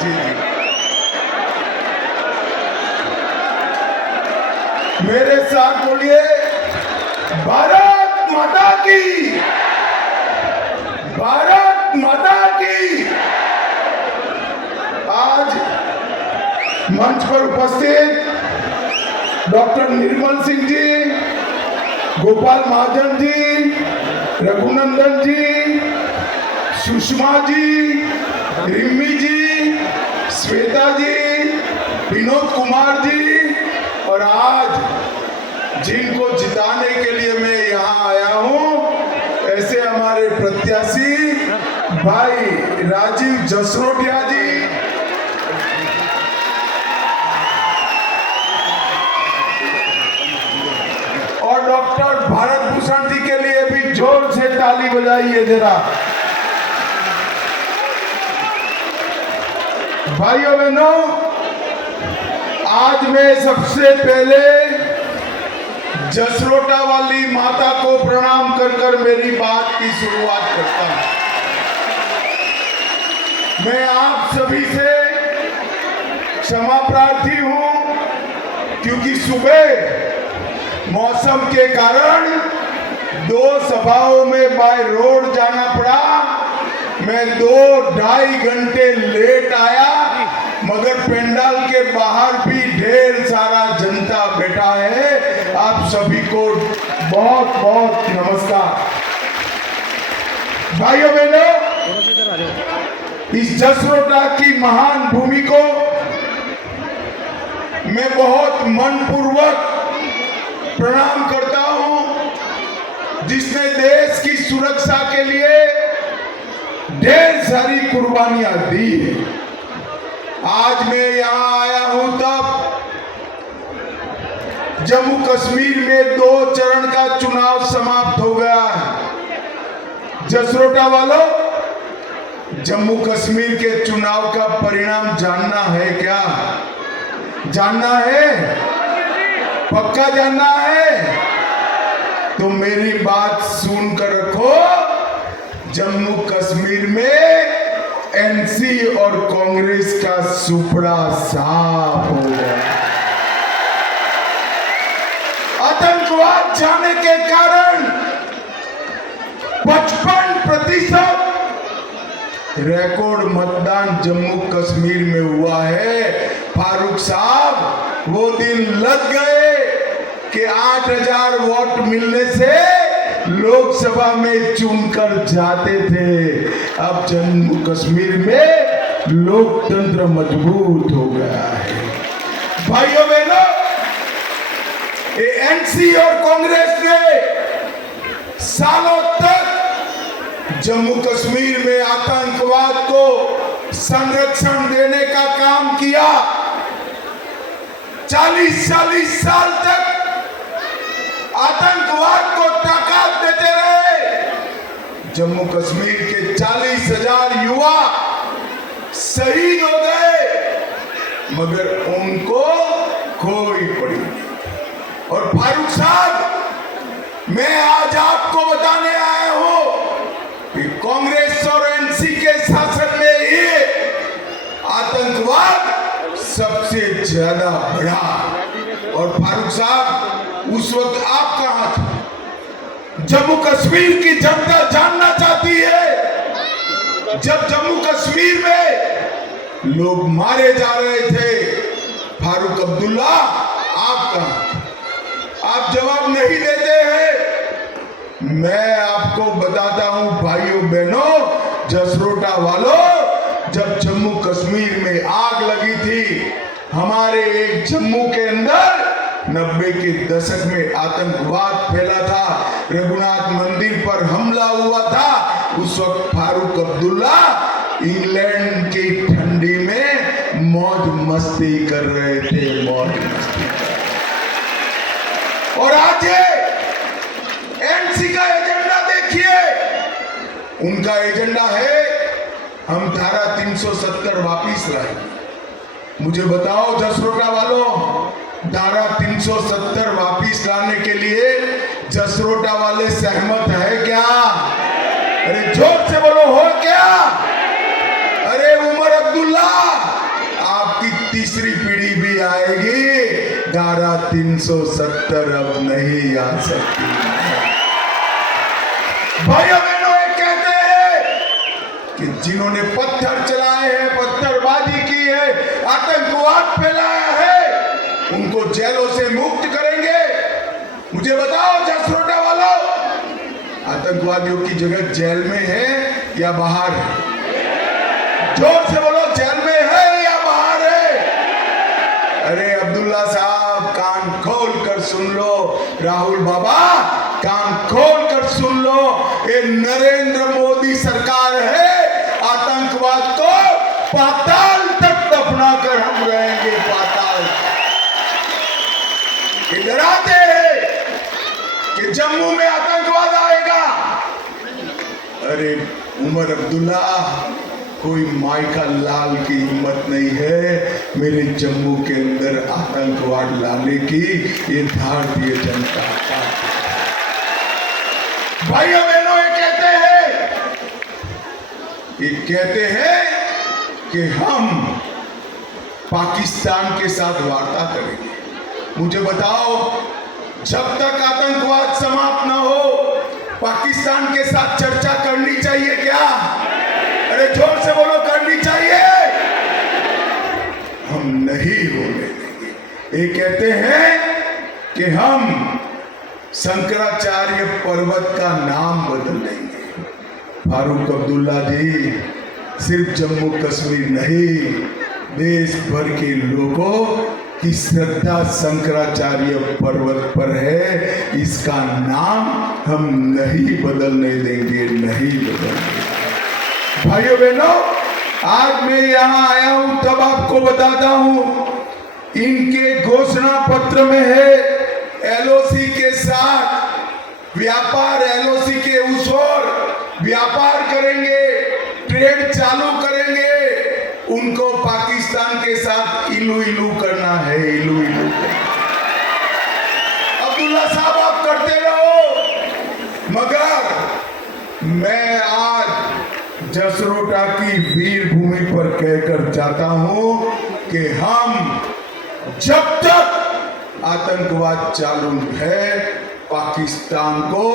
जी जी। मेरे साथ बोलिए, भारत माता की, भारत माता की। आज मंच पर उपस्थित डॉक्टर निर्मल सिंह जी, गोपाल महाजन जी, रघुनंदन जी, सुषमा जी, रिम्मी जी, श्वेता जी, विनोद कुमार जी, और आज जिनको जिताने के लिए मैं यहाँ आया हूँ, ऐसे हमारे प्रत्याशी भाई राजीव जसरोटिया जी, और डॉक्टर भारत भूषण जी के लिए भी जोर से ताली बजाइए जरा। भाइयों बहनों, आज मैं सबसे पहले जसरोटा वाली माता को प्रणाम कर कर मेरी बात की शुरुआत करता हूं। मैं आप सभी से क्षमा प्रार्थी हूं, क्योंकि सुबह मौसम के कारण 2 सभाओं में बाय रोड जाना पड़ा। मैं 2-2.5 घंटे लेट आया, मगर पंडाल के बाहर भी ढेर सारा जनता बैठा है। आप सभी को बहुत बहुत नमस्कार। भाइयों बहनों, इस जसरोटा की महान भूमि को मैं बहुत मनपूर्वक प्रणाम करता हूं, जिसने देश की सुरक्षा के लिए ढेर सारी कुर्बानियां दी है। आज मैं यहाँ आया हूं तब जम्मू कश्मीर में 2 चरण का चुनाव समाप्त हो गया है। जसरोटा वालों, जम्मू कश्मीर के चुनाव का परिणाम जानना है क्या? जानना है? पक्का जानना है? तो मेरी बात सुनकर रखो। जम्मू कश्मीर में एनसी और कांग्रेस का सुपड़ा साफ हो गया। आतंकवाद जाने के कारण 55% रिकॉर्ड मतदान जम्मू कश्मीर में हुआ है। फारूक साहब, वो दिन लग गए कि 8000 वोट मिलने से लोकसभा में चुनकर जाते थे। अब जम्मू कश्मीर में लोकतंत्र मजबूत हो गया है। भाइयों बहनों, एनसी और कांग्रेस ने सालों तक जम्मू कश्मीर में आतंकवाद को संरक्षण देने का काम किया। 40-40 साल तक आतंकवाद को ताकत देते रहे। जम्मू कश्मीर के 40,000 युवा शहीद हो गए, मगर उनको कोई पड़ी नहीं। और फारूक साहब, मैं आज आपको बताने आया हूं कि कांग्रेस और एनसी के शासन में ही आतंकवाद सबसे ज्यादा बढ़ा। और फारूक साहब, उस वक्त आप कहां थे? जम्मू कश्मीर की जनता जानना चाहती है, जब जम्मू कश्मीर में लोग मारे जा रहे थे, फारूक अब्दुल्ला आप कहां थे? आप जवाब नहीं देते हैं। मैं आपको बताता हूं भाइयों बहनों, जसरोटा वालों, जब जम्मू कश्मीर में आग लगी थी, हमारे एक जम्मू के अंदर 90 के दशक में आतंकवाद फैला था, रघुनाथ मंदिर पर हमला हुआ था। उस वक्त फारूक अब्दुल्ला इंग्लैंड की ठंडी में मौज मस्ती कर रहे थे, मौज मस्ती। और आज एनसी का एजेंडा देखिए, उनका एजेंडा है हम धारा 370 वापिस लाए। मुझे बताओ जसरोटा वालों, धारा 370 वापिस लाने के लिए जसरोटा वाले सहमत है क्या? अरे जोर से बोलो, हो क्या? अरे उमर अब्दुल्ला, तीसरी पीढ़ी भी आएगी, धारा 370 अब नहीं आ सकती। भाइयों बहनों, एक कहते हैं कि जिन्होंने पत्थर चलाए हैं, पत्थरबाजी की है, आतंकवाद फैलाया है, उनको जेलों से मुक्त करेंगे। मुझे बताओ जसरोटा वालों, आतंकवादियों की जगह जेल में है या बाहर है? जोर से बोलो, जेल में है या बाहर है? अरे अब्दुल्ला साहब, कान खोल कर सुन लो। राहुल बाबा, कान खोल कर सुन लो। ये नरेंद्र मोदी सरकार है। आतंकवाद को पाताल तक दफना कर हम रहेंगे, पाताल। ये डराते हैं कि जम्मू में आतंकवाद आएगा। अरे उमर अब्दुल्ला, कोई माइका लाल की हिम्मत नहीं है मेरे जम्मू के अंदर आतंकवाद लाने की। ये भारतीय जनता पार्टी। भाइयों बहनों, ये कहते हैं कि हम पाकिस्तान के साथ वार्ता करेंगे। मुझे बताओ, जब तक आतंकवाद समाप्त न हो, पाकिस्तान के साथ चर्चा करनी चाहिए क्या? अरे जोर से बोलो, करनी चाहिए। हम नहीं होने देंगे। ये कहते हैं कि हम शंकराचार्य पर्वत का नाम बदल देंगे। फारूक अब्दुल्ला जी, सिर्फ जम्मू कश्मीर नहीं, देश भर के लोगों की श्रद्धा शंकराचार्य पर्वत पर है। इसका नाम हम नहीं बदलने देंगे, नहीं बदलने। भाइयों बहनों, आज मैं यहाँ आया हूँ तब आपको बताता हूँ, इनके घोषणा पत्र में है एलओसी के साथ व्यापार, एलओसी के उस ओर व्यापार करेंगे, ट्रेड चालू करेंगे। उनको पाकिस्तान के साथ इलू इलू करना है, इलू इलू। अब्दुल्ला साहब, आप करते रहो, मगर मैं आज जसरोटा की वीर भूमि पर कहकर जाता हूं कि हम जब तक आतंकवाद चालू है, पाकिस्तान को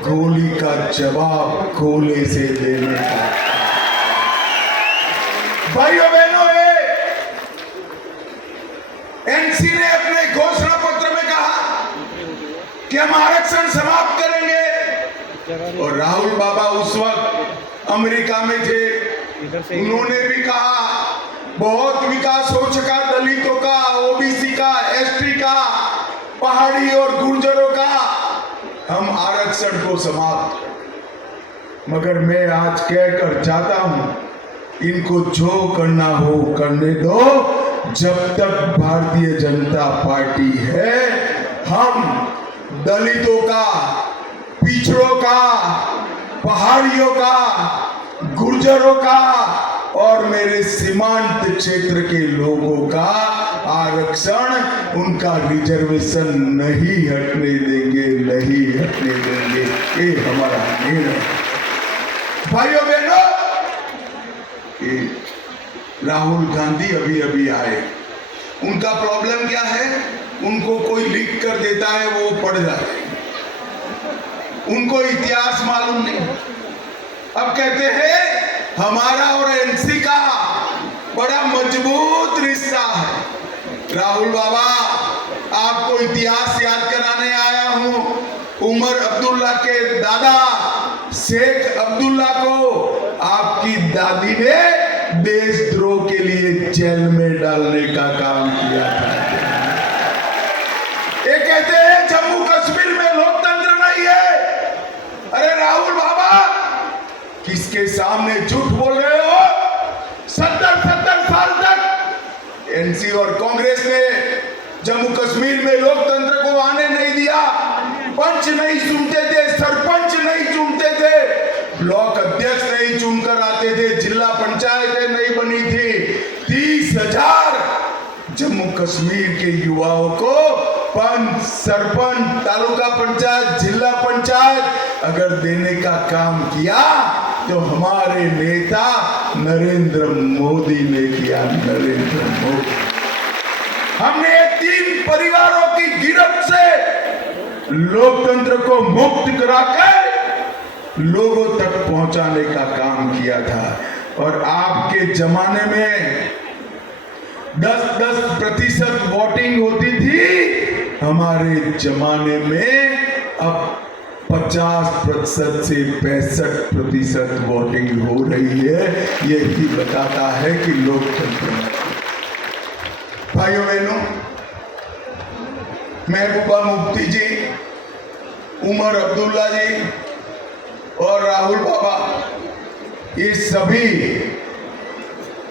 गोली का जवाब गोले से देने का। भाइयों बहनों, एनसी ने अपने घोषणा पत्र में कहा कि हम आरक्षण समाप्त करेंगे, और राहुल बाबा उस वक्त अमेरिका में थे, उन्होंने भी कहा बहुत विकास हो चुका दलितों का, ओबीसी का, एसटी का, पहाड़ी और गुर्जरों का, हम आरक्षण को समाप्त कर। मगर मैं आज कहकर जाता हूं, इनको जो करना हो करने दो। जब तक भारतीय जनता पार्टी है, हम दलितों का, पिछड़ों का, पहाड़ियों का, गुर्जरों का और मेरे सीमांत क्षेत्र के लोगों का आरक्षण, उनका रिजर्वेशन नहीं हटने देंगे, नहीं हटने देंगे। ये हमारा निर्णय। भाइयों बहनों, राहुल गांधी अभी अभी आए, उनका प्रॉब्लम क्या है? उनको कोई लिख कर देता है, वो पढ़ जाते हैं, उनको इतिहास मालूम नहीं। अब कहते हैं हमारा और एनसी का बड़ा मजबूत रिश्ता है। राहुल बाबा, आपको इतिहास याद कराने आया हूं। उमर अब्दुल्ला के दादा शेख अब्दुल्ला को आपकी दादी ने देशद्रोह के लिए जेल में डालने का काम किया था। ये कहते हैं जम्मू कश्मीर में लोकतंत्र नहीं है। अरे राहुल बाबा, किसके सामने झूठ बोल रहे हो? 70 साल तक एनसी और कांग्रेस ने जम्मू कश्मीर में लोकतंत्र को आने नहीं दिया। पंच नहीं चुनते थे, सरपंच नहीं चुनते थे, ब्लॉक अध्यक्ष नहीं चुनकर आते थे, जिला पंचायतें नहीं बनी थी। 30,000 जम्मू कश्मीर के युवाओं को पंच, सरपंच, तालुका पंचायत, जिला पंचायत अगर देने का काम किया तो हमारे नेता नरेंद्र मोदी ने किया। नरेंद्र मोदी। हमने 3 परिवारों की गिरफ्त से लोकतंत्र को मुक्त कराकर लोगों तक पहुंचाने का काम किया था। और आपके जमाने में 10% वोटिंग होती थी, हमारे जमाने में अब 50% से 65% वोटिंग हो रही है। ये भी बताता है कि लोकतंत्र में। भाइयों बहनों, महबूबा मुफ्ती जी, उमर अब्दुल्ला जी और राहुल बाबा, ये सभी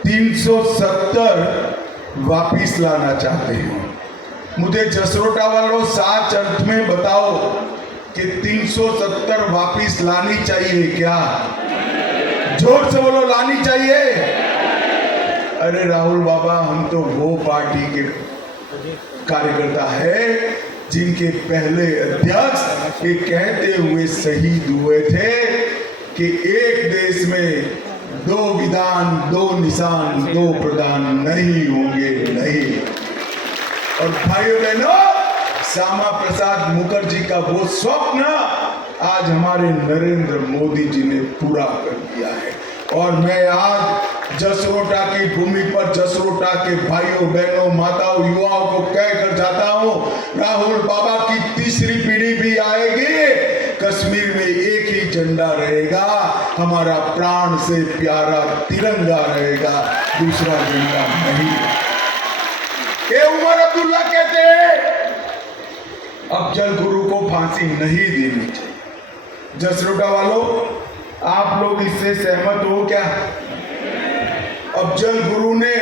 370 वापिस लाना चाहते हैं। मुझे जसरोटा वालों साच अर्थ में बताओ कि 370 वापिस लानी चाहिए क्या? जोर से बोलो, लानी चाहिए। अरे राहुल बाबा, हम तो वो पार्टी के कार्यकर्ता है जिनके पहले अध्यक्ष ये कहते हुए शहीद हुए थे कि एक देश में 2 विधान, 2 निशान, 2 प्रधान नहीं होंगे, नहीं। और भाइयों बहनों, श्यामा प्रसाद मुखर्जी का वो स्वप्न आज हमारे नरेंद्र मोदी जी ने पूरा कर दिया है। और मैं आज जसरोटा की भूमि पर जसरोटा के भाइयों बहनों, माताओं, युवाओं को कहकर जाता हूं, राहुल बाबा की तीसरी पीढ़ी भी आएगी, कश्मीर में एक ही झंडा रहेगा, हमारा प्राण से प्यारा तिरंगा रहेगा, दूसरा झंडा नहीं। ये उमर अब्दुल्ला कहते हैं अफजल गुरु को फांसी नहीं देनी चाहिए। जसरोटा वालों, आप लोग इससे सहमत हो क्या? अफजल गुरु ने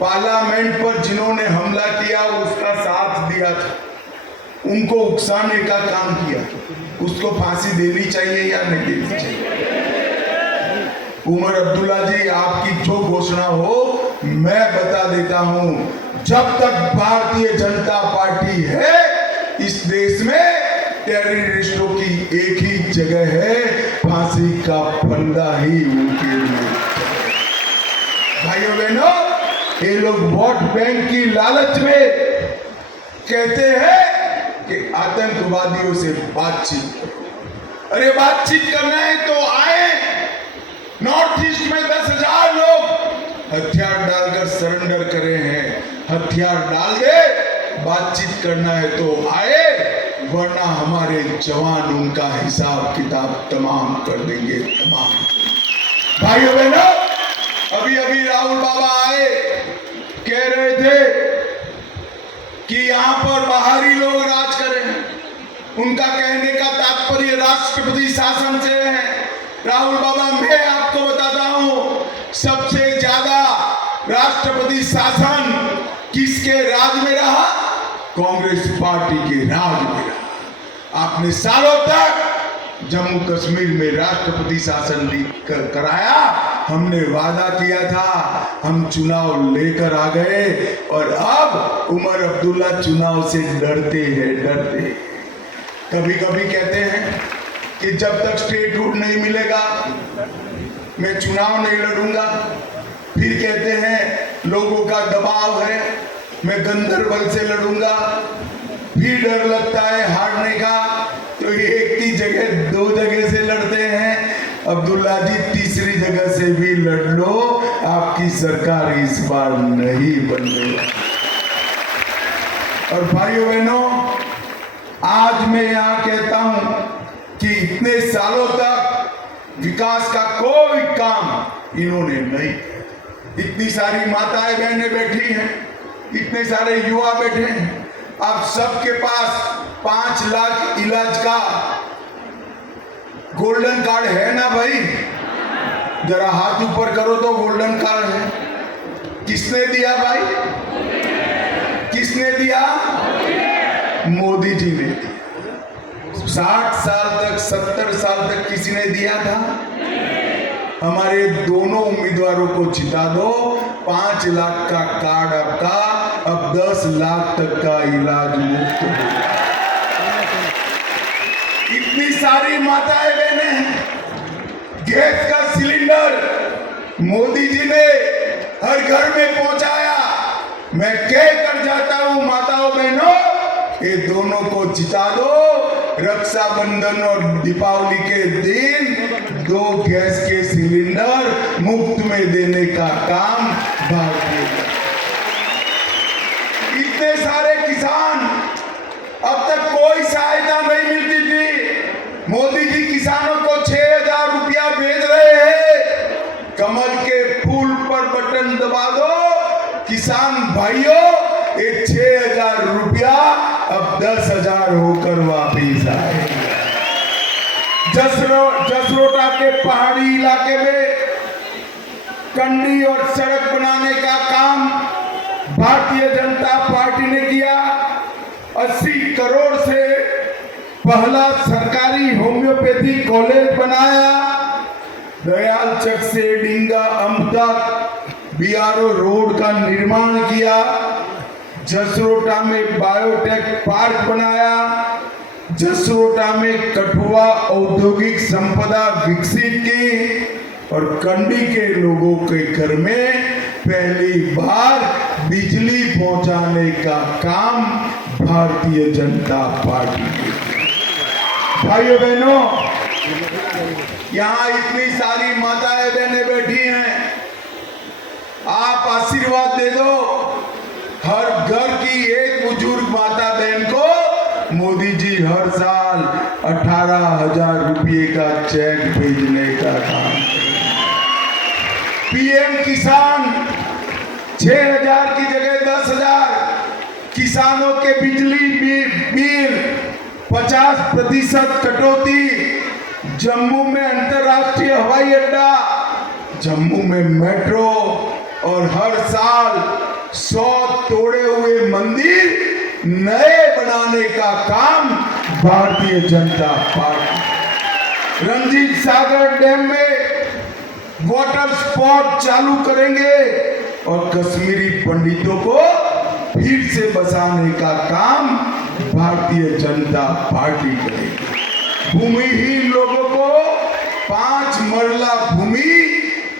पार्लियामेंट पर जिन्होंने हमला किया उसका साथ दिया था, उनको उकसाने का काम किया, उसको फांसी देनी चाहिए या नहीं देनी चाहिए? उमर अब्दुल्ला जी, आपकी जो घोषणा हो मैं बता देता हूं, जब तक भारतीय जनता पार्टी है इस देश में टेररिस्टों की एक ही जगह है, फांसी का फंदा ही उनके लिए। भाइयों बहनों, ये लोग वोट बैंक की लालच में कहते हैं कि आतंकवादियों से बातचीत करो। अरे बातचीत करना है तो आए। नॉर्थ ईस्ट में 10,000 लोग हथियार डालकर सरेंडर करे हैं, हथियार डाल दे, बातचीत करना है तो आए, वरना हमारे जवान उनका हिसाब किताब तमाम कर देंगे, तमाम। भाइयों बहनों, अभी अभी राहुल बाबा आए, कह रहे थे कि यहां पर बाहरी लोग राज करें। उनका कहने का तात्पर्य राष्ट्रपति शासन से है। राहुल बाबा, मैं आपको बताता हूं, सबसे ज्यादा राष्ट्रपति शासन किसके राज में रहा? कांग्रेस पार्टी के राज में रहा। आपने सालों तक जम्मू कश्मीर में राष्ट्रपति शासन कराया। हमने वादा किया था, हम चुनाव लेकर आ गए, और अब उमर अब्दुल्ला चुनाव से डरते हैं, डरते। कभी कभी कहते हैं कि जब तक स्टेटहुड नहीं मिलेगा मैं चुनाव नहीं लड़ूंगा। फिर कहते हैं लोगों का दबाव है, मैं गंदरबल से लड़ूंगा। फिर डर लगता है हारने का, तो एक की जगह 2 जगह से लड़ते हैं। अब्दुल्ला जी, तीसरी जगह से भी लड़ लो, आपकी सरकार इस बार नहीं बनने वाली। और भाइयों बहनों, आज मैं यहाँ कहता हूं कि इतने सालों तक विकास का कोई काम इन्होंने नहीं किया। इतनी सारी माताएं बहनें बैठी हैं, इतने सारे युवा बैठे हैं, आप सबके पास 5 लाख इलाज का गोल्डन कार्ड है ना भाई? जरा हाथ ऊपर करो तो गोल्डन कार्ड है। किसने दिया भाई? किसने दिया? मोदी जी ने दिया। 60 साल तक, 70 साल तक किसी ने दिया था? हमारे दोनों उम्मीदवारों को जिता दो, 5 लाख का कार्ड आपका अब 10 लाख तक का इलाज मुफ्त हो। इतनी सारी माताएं बहनें, गैस का सिलेंडर मोदी जी ने हर घर में पहुंचाया। मैं कह कर जाता हूं माताओं बहनों, ये दोनों को जिता दो। रक्षाबंधन और दीपावली के दिन 2 गैस के सिलेंडर मुफ्त में देने का काम भारतीय। इतने सारे किसान, अब तक कोई सहायता नहीं मिलती थी। मोदी जी किसानों को 6,000 रुपया भेज रहे हैं। कमल के फूल पर बटन दबा दो किसान भाइयों, ये 6,000 रुपया अब 10,000 होकर वापिस आए। जसरोटा के पहाड़ी इलाके में कंडी और सड़क बनाने का काम भारतीय जनता पार्टी ने किया। 80 करोड़ से पहला सरकारी होम्योपैथी कॉलेज बनाया। दयाल चक से डिंगा अम्ब तक बीआरओ रोड का निर्माण किया। जसरोटा में बायोटेक पार्क बनाया। जसरोटा में कठुआ औद्योगिक संपदा विकसित की और कंडी के लोगों के घर में पहली बार बिजली पहुंचाने का काम भारतीय जनता पार्टी की। भाइयों बहनों, यहाँ इतनी सारी माताएं बहनें बैठी हैं, आप आशीर्वाद दे दो। हर घर की एक बुजुर्ग माता बहन को मोदी जी हर साल 18,000 रुपये का चेक भेजने का काम करेंगे। पीएम किसान 6,000 की जगह 10,000। किसानों के बिजली बिल 50% कटौती। जम्मू में अंतर्राष्ट्रीय हवाई अड्डा, जम्मू में मेट्रो और हर साल 100 तोड़े हुए मंदिर नए बनाने का काम भारतीय जनता पार्टी। रंजीत सागर डैम में वाटर स्पोर्ट चालू करेंगे और कश्मीरी पंडितों को फिर से बसाने का काम भारतीय जनता पार्टी करेगी। भूमिहीन लोगों को 5 मरला भूमि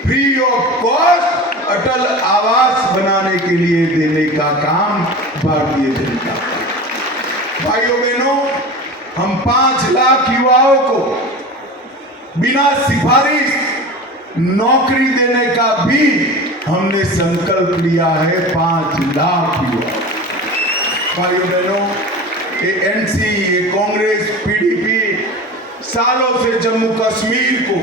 फ्री ऑफ कॉस्ट अटल आवास बनाने के लिए देने का काम भारतीय जनता पार्टी। भाइयों बहनों, हम 5 लाख युवाओं को बिना सिफारिश नौकरी देने का भी हमने संकल्प लिया है। 5 लाख युवा। भाइयों बहनों, ये एनसी, ये कांग्रेस, पीडीपी सालों से जम्मू कश्मीर को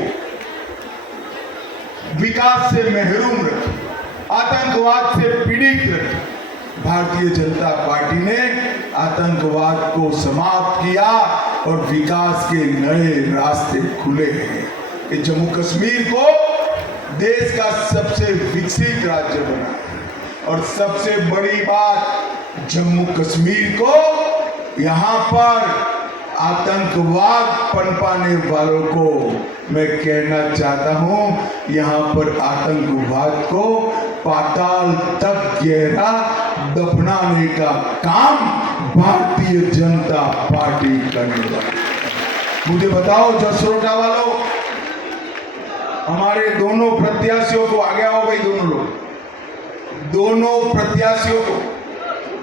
विकास से महरूम रखे, आतंकवाद से पीड़ित रखे। भारतीय जनता पार्टी ने आतंकवाद को समाप्त किया और विकास के नए रास्ते खुले हैं। ये जम्मू कश्मीर को देश का सबसे विकसित राज्य बना और सबसे बड़ी बात, जम्मू कश्मीर को यहाँ पर आतंकवाद पनपाने वालों को मैं कहना चाहता हूं, यहाँ पर आतंकवाद को पाताल तक गहरा दफनाने का काम भारतीय जनता पार्टी करने वाली। मुझे बताओ जसरोटा वालों, हमारे दोनों प्रत्याशियों को, आगे आओ भाई, दोनों प्रत्याशियों को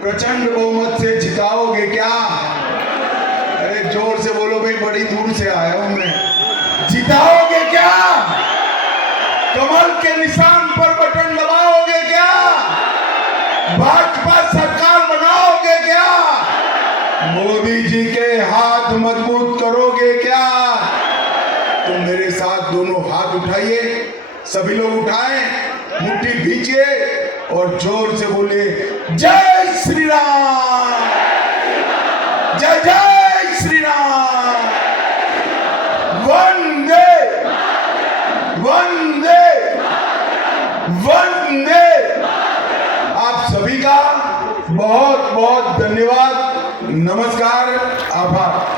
प्रचंड बहुमत से जिताओगे क्या? अरे जोर से बोलो भाई, बड़ी दूर से आया हूं मैं। जिताओगे क्या? कमल के निशान पर बटन दबाओगे क्या? भाजपा सरकार बनाओगे क्या? मोदी जी के हाथ मजबूत करोगे क्या? तो मेरे साथ दोनों हाथ उठाइए, सभी लोग उठाएं, मुट्ठी भींचिए और जोर से बोले जय श्री राम, जय जय श्री राम, वंदे वंदे वंदे। आप सभी का बहुत बहुत धन्यवाद, नमस्कार, आभार।